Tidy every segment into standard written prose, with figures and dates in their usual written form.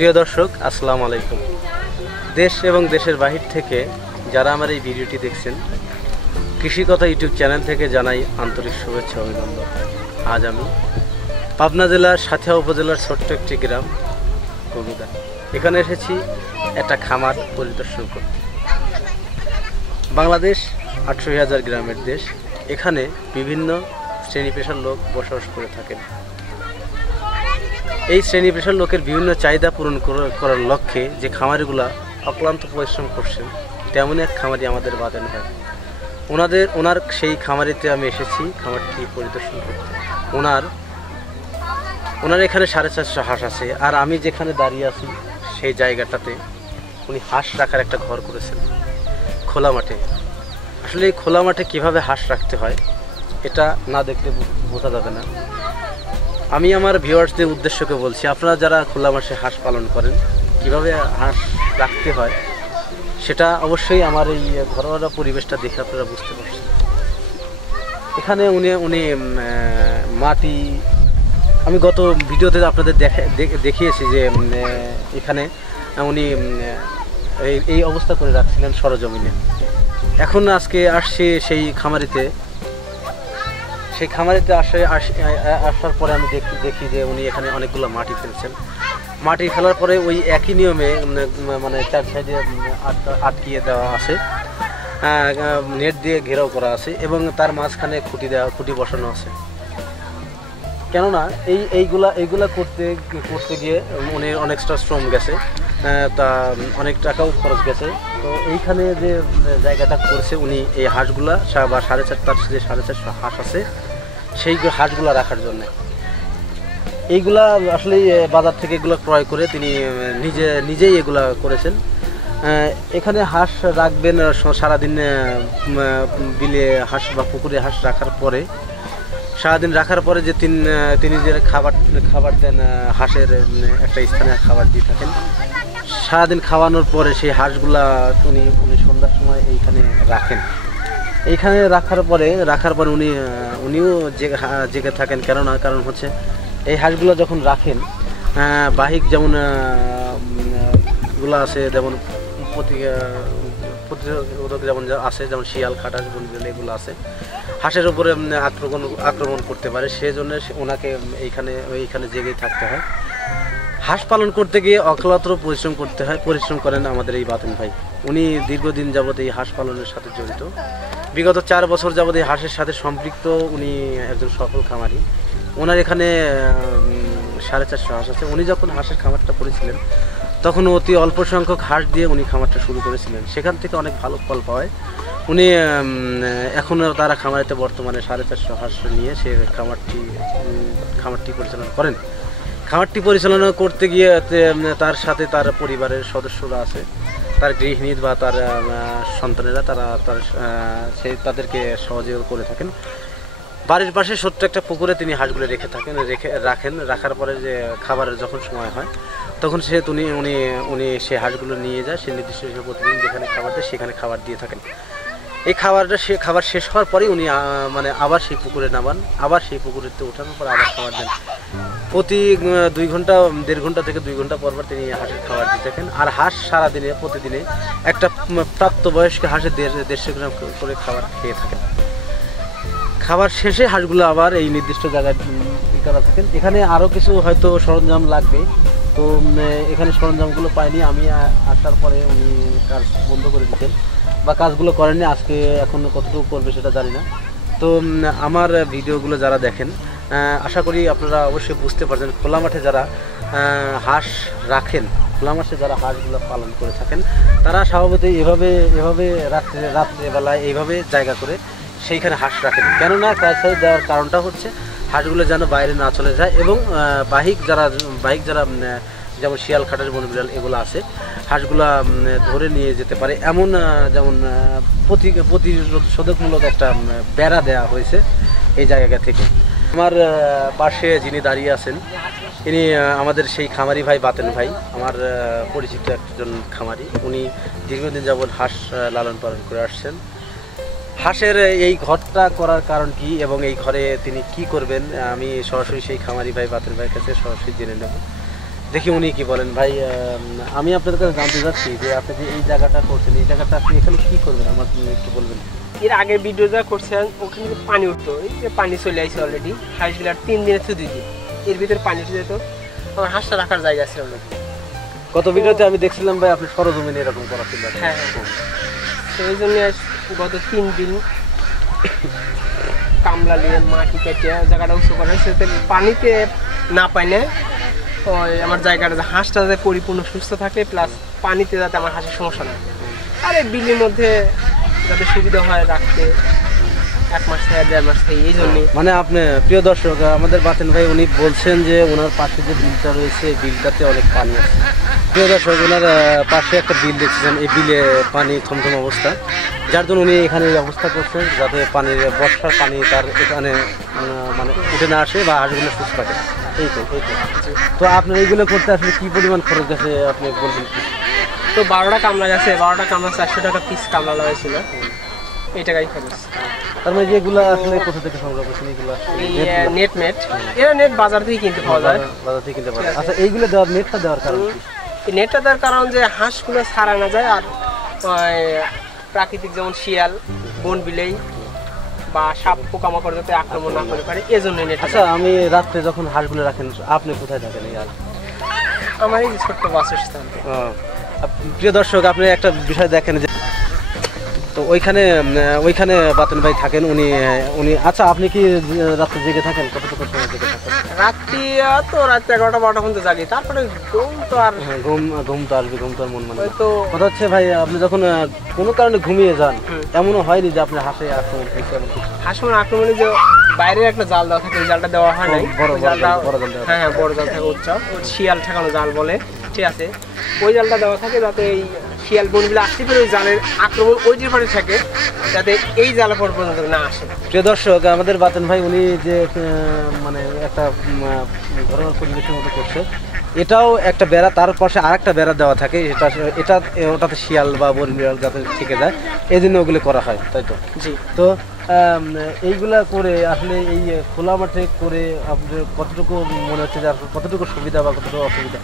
প্রিয় দর্শক, আসসালামু আলাইকুম। দেশ এবং দেশের বাহির থেকে যারা আমার এই ভিডিওটি দেখছেন, কৃষি কথা ইউটিউব চ্যানেল থেকে জানাই আন্তরিক শুভেচ্ছা অভিনন্দন। আজ আমি পাবনা জেলার সাথিয়া উপজেলার ছোট্ট একটি গ্রাম কবিতা, এখানে এসেছি একটা খামার পরিদর্শন করতে। বাংলাদেশ ৮৮,০০০ গ্রামের দেশ। এখানে বিভিন্ন শ্রেণী পেশার লোক বসবাস করে থাকেন। এই শ্রেণী পেশার লোকের বিভিন্ন চাহিদা পূরণ করার লক্ষ্যে যে খামারিগুলা অক্লান্ত পরিশ্রম করছেন, তেমনই এক খামারি আমাদের বাদেন ভাই। ওনার সেই খামারিতে আমি এসেছি খামারটি পরিদর্শন করতে। ওনার এখানে 450 হাঁস আছে, আর আমি যেখানে দাঁড়িয়ে আছি সেই জায়গাটাতে উনি হাঁস রাখার একটা ঘর করেছেন খোলা মাঠে। আসলে এই খোলা মাঠে কীভাবে হাঁস রাখতে হয় এটা না দেখলে বোঝা যাবে না। আমি আমার ভিউয়ার্সদের উদ্দেশ্যকে বলছি, আপনারা যারা খোলা মাঠে হাঁস পালন করেন, কিভাবে হাঁস রাখতে হয় সেটা অবশ্যই আমার এই ঘরোয়া পরিবেশটা দেখে আপনারা বুঝতে পারছেন। এখানে উনি মাটি, আমি গত ভিডিওতে আপনাদের দেখিয়েছি যে এখানে উনি এই অবস্থা করে রাখছিলেন সরজমিনে। এখন আজকে আসছি সেই খামারিতে আসার পরে আমি দেখি যে উনি এখানে অনেকগুলো মাটি ফেলছেন। মাটি ফেলার পরে ওই একই নিয়মে মানে চার সাইডে আটকিয়ে দেওয়া আছে, নেট দিয়ে ঘেরাও করা আছে, এবং তার মাঝখানে খুঁটি বসানো আছে। কেননা এইগুলা করতে গিয়ে উনি অনেকটা শ্রম গেছে, তা অনেক টাকাও খরচ গেছে। তো এইখানে যে জায়গাটা করছে উনি এই হাঁসগুলা বা 450 হাঁস আছে, সেই হাঁসগুলা রাখার জন্য এইগুলা আসলে বাজার থেকে এগুলো ক্রয় করে তিনি নিজেই এগুলা করেছেন। এখানে হাঁস রাখবেন সারাদিন, বিলে হাঁস বা পুকুরে হাঁস রাখার পরে সারাদিন রাখার পরে যে তিনি যে খাবার দেন, হাঁসের একটা স্থানে খাবার দিয়ে থাকেন। সারাদিন খাওয়ানোর পরে সেই হাঁসগুলা উনি সন্ধ্যার সময় এইখানে রাখেন। এইখানে রাখার পরে উনিও জেগে থাকেন। কারণ হচ্ছে এই হাঁসগুলো যখন রাখেন, বাহিক যেমন গুলো আছে, যেমন প্রতিরোধক যেমন আছে, যেমন শিয়াল, খাটাস, বনবিড়াল এগুলো আছে, হাঁসের উপরে আক্রমণ করতে পারে। সেজন্য ওনাকে এইখানে জেগেই থাকতে হয়। হাঁস পালন করতে গিয়ে অক্লান্ত পরিশ্রম করতে হয়। পরিশ্রম করেন আমাদের এই বাতেন ভাই। উনি দীর্ঘদিন যাবৎ এই হাঁস পালনের সাথে জড়িত। বিগত 4 বছর যাবৎ এই হাঁসের সাথে সম্পৃক্ত উনি একজন সফল খামারি। ওনার এখানে 450 হাঁস আছে। উনি যখন হাঁসের খামারটা করেছিলেন তখন অতি অল্প সংখ্যক হাঁস দিয়ে উনি খামারটা শুরু করেছিলেন। সেখান থেকে অনেক ভালো ফল পাওয়ায় উনি এখনও তারা খামারিতে বর্তমানে 450 হাঁস নিয়ে সে খামারটি পরিচালনা করেন। খামারটি পরিচালনা করতে গিয়ে তার সাথে তার পরিবারের সদস্যরা আছে, তার গৃহিণী বা তার সন্তানেরা, তাদেরকে সহযোগিতা করে থাকেন। বাড়ির পাশে ছোট্ট একটা পুকুরে তিনি হাঁসগুলো রাখার পরে যে খাবারের যখন সময় হয় তখন উনি সেই হাঁসগুলো নিয়ে যায়। সে নির্দিষ্ট প্রতিদিন যেখানে খাবার দেয় সেখানে খাবার দিয়ে থাকেন। এই খাবার শেষ হওয়ার পরেই উনি আবার সেই পুকুরে নামান, আবার সেই পুকুরেতে ওঠানোর পর আবার খাবার দেন। প্রতি 1.5 ঘন্টা থেকে 2 ঘন্টা পর তিনি হাঁসের খাবার দিয়ে থাকেন। আর হাঁস প্রতিদিনে একটা প্রাপ্তবয়স্ক হাঁসের 150 গ্রাম করে খাবার খেয়ে থাকেন। খাবার শেষে হাঁসগুলো আবার এই নির্দিষ্ট জায়গায় করা থাকেন। এখানে আরও কিছু হয়তো সরঞ্জাম লাগবে, তো এখানে সরঞ্জামগুলো পাইনি। আমি আসার পরে উনি কাজ বন্ধ করে দিতেন বা কাজগুলো করেননি। আজকে এখন কতটুকু করবে সেটা জানি না। তো আমার ভিডিওগুলো যারা দেখেন, আশা করি আপনারা অবশ্যই বুঝতে পারছেন, খোলা মাঠে যারা হাঁস রাখেন, খোলা মাঠে যারা হাঁসগুলো পালন করে থাকেন, তারা স্বভাবতই এভাবে রাত্রেবেলায় এইভাবে জায়গা করে সেইখানে হাঁস রাখেন। কেননা কাছে দেওয়ার কারণটা হচ্ছে হাঁসগুলো যেন বাইরে না চলে যায়, এবং বাহিক যারা যেমন শিয়াল, খাটাস, বনবিড়াল এগুলো আছে, হাঁসগুলা ধরে নিয়ে যেতে পারে এমন যেমন প্রতিরোধমূলক একটা বেড়া দেওয়া হয়েছে এই জায়গা থেকে। আমার পাশে যিনি দাঁড়িয়ে আছেন ইনি আমাদের সেই খামারি ভাই, বাতেন ভাই, আমার পরিচিত একজন খামারি। উনি দীর্ঘদিন যাবৎ হাঁস লালন পালন করে আসছেন। হাঁসের এই ঘরটা করার কারণ কি এবং এই ঘরে তিনি কি করবেন, আমি সরাসরি সেই খামারি ভাই, বাতেন ভাইয়ের কাছে সরাসরি জেনে নেব। দেখি উনি কি বলেন। ভাই আমি আপনাদের কাছে জানতে চাচ্ছি যে আপনি যে এই জায়গাটা করছেন, এই জায়গাটা আপনি এখানে কি করবেন আমার একটু বলবেন। এর আগের ভিডিও যা করছেন ওখানে পানি উঠতো, এই যে পানি চলে আসছে অলরেডি, হাঁসগুলার 3 দিনে 2 দিন এর ভিতরে পানি উঠে যেত, আমার হাঁসটা রাখার জায়গা ছিল না। গত ভিডিওতে আমি দেখছিলাম ভাই আপনি সরজমিনে এরকম করা ছিল। হ্যাঁ, তো এই জন্য গত 3 দিন কামলা নিয়ে মাটি কেটে জায়গাটা উঁচু করা হয়েছে, পানিতে না পাইলে ওই আমার জায়গাটা হাঁসটা যাতে পরিপূর্ণ সুস্থ থাকে, প্লাস পানিতে যাতে আমার হাঁসের সমস্যা না হয়, আর এই বিলের মধ্যে যাতে সুবিধা হয় রাখতে 1 মাস থেকে 1.5 মাস থেকে, এই জন্যই। মানে আপনি প্রিয় দর্শক, আমাদের বাতেন ভাই উনি বলছেন যে ওনার পাশে যে বিলটা রয়েছে বিলটাতে অনেক পানি আছে। প্রিয় দর্শক, ওনার পাশে একটা বিল দেখছেন, এই বিলে পানি থমথম অবস্থা, যার জন্য উনি এখানে অবস্থা করছেন যাতে পানির বর্ষার পানি তার এখানে মানে উঠে না আসে বা হাঁসগুলো সুস্থ থাকে। এই তো তো আপনার এইগুলো করতে আসলে কি পরিমাণ খরচ গেছে আপনি বলবেন কি? তো 12টা কামলা গেছে, 12টা কামলা 400 টাকা পিস কামলা লাগাইছিল, এই টাকাই খরচ। তার মানে যেগুলো আসলে কোথা থেকে সংগ্রহ করছেন এগুলো? নেট এরা নেট বাজার থেকে কিনতে পাওয়া যায়, বাজার থেকে কিনতে পাওয়া যায়। আচ্ছা, এইগুলো দেওয়ার নেটটা দেওয়ার কারণ কি? এই নেটটা দেওয়ার কারণ যে হাঁসগুলো ছাড়া না যায়, আর প্রাকৃতিক যেমন শিয়াল, বন বিলেই বা সাপ পোকামাকড় যাতে আক্রমণ না করতে পারে, এই জন্য নেট। আচ্ছা, আমি রাত্রে যখন হাঁসগুলো রাখেন আপনি কোথায় থাকেন? আমার এই ছোট্ট বাসস্থান। প্রিয় দর্শক, আপনি একটা বিষয় দেখেন যে তো ওইখানে বাতেন ভাই থাকেন উনি আচ্ছা, আপনি কি রাত্রে জেগে থাকেন? কতটুকু সময় জেগে থাকেন? রাত্রি তো রাত 11টা 12টা পর্যন্ত জাগি, তারপরে ঘুম তো আর ঘুম তো আসবে, ঘুম তো আর মন মানে ওই তো। কথা হচ্ছে ভাই, আপনি যখন কোনো কারণে ঘুমিয়ে যান, এমনও হয়নি যে আপনার হাঁসে আক্রমণ হয়েছে? হাঁস আক্রমণে যে বাইরে একটা জাল দেওয়া থাকে, ওই জালটা দেওয়া হয় নাই, জালটা হ্যাঁ বড় জাল থাকে, উচ্চ শিয়াল ঠেকানো জাল বলে, ঠিক আছে, ওই জালটা দেওয়া থাকে যাতে এই শিয়াল বনগুলো আসতে পারে, ওই জালের আক্রমণ ওই যে পারে থাকে যাতে এই জাল পর্যন্ত না আসে। প্রিয় দর্শক, আমাদের বাতেন ভাই উনি যে মানে একটা ঘরোয়া পরিবেশের মতো করছে, এটাও একটা বেড়া, তার পাশে আরেকটা বেড়া দেওয়া থাকে, ওটাতে শিয়াল বা বনবিড়াল যাতে থেকে যায়, এই জন্য ওগুলো করা হয়, তাই তো? জি। তো এইগুলা করে আসলে এই খোলা মাঠে করে আপনার কতটুকু মনে হচ্ছে যে কতটুকু সুবিধা বা কতটুকু অসুবিধা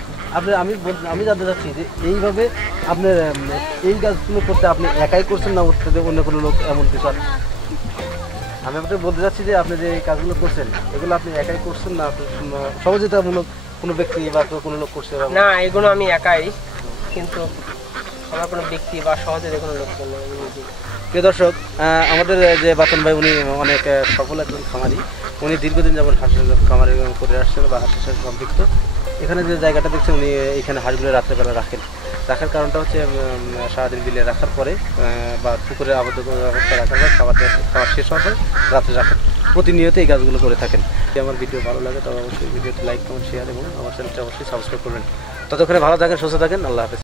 আমি জানতে চাচ্ছি যে এইভাবে আপনার এই কাজগুলো করতে আপনি একাই করছেন না অন্য কোনো লোক এমন কিছু আছে? আমি আপনাকে বলতে চাচ্ছি যে আপনি যে এই কাজগুলো করছেন এগুলো আপনি একাই করছেন না সহযোগিতামূলক কোনো ব্যক্তি বা কোনো লোক করছে? না, এগুলো আমি একাই, কিন্তু আমার কোনো ব্যক্তি বা সহযোগী কোনো লোক নেই। প্রিয় দর্শক, আমাদের যে বাতন ভাই উনি অনেক সফল একজন খামারি, উনি দীর্ঘদিন যাবত হাঁসের খামারি করে আসছেন বা হাঁসের সাথে সম্পৃক্ত। এখানে যে জায়গাটা দেখছেন উনি এখানে হাঁসগুলো রাত্রেবেলা রাখার কারণটা হচ্ছে সারাদিন বিলে রাখার পরে বা পুকুরে আবদ্ধ অবস্থা রাখার পর খাবার শেষ হওয়ার পর রাত্রে রাখার প্রতিনিয়ত এই কাজগুলো করে থাকেন। যদি আমার ভিডিও ভালো লাগে তবে অবশ্যই ভিডিওটি লাইক, কমেন্ট, শেয়ার এবং আমার চ্যানেলটি অবশ্যই সাবস্ক্রাইব করবেন। ততক্ষণে ভালো থাকেন, সুস্থ থাকেন, আল্লাহ হাফেজ।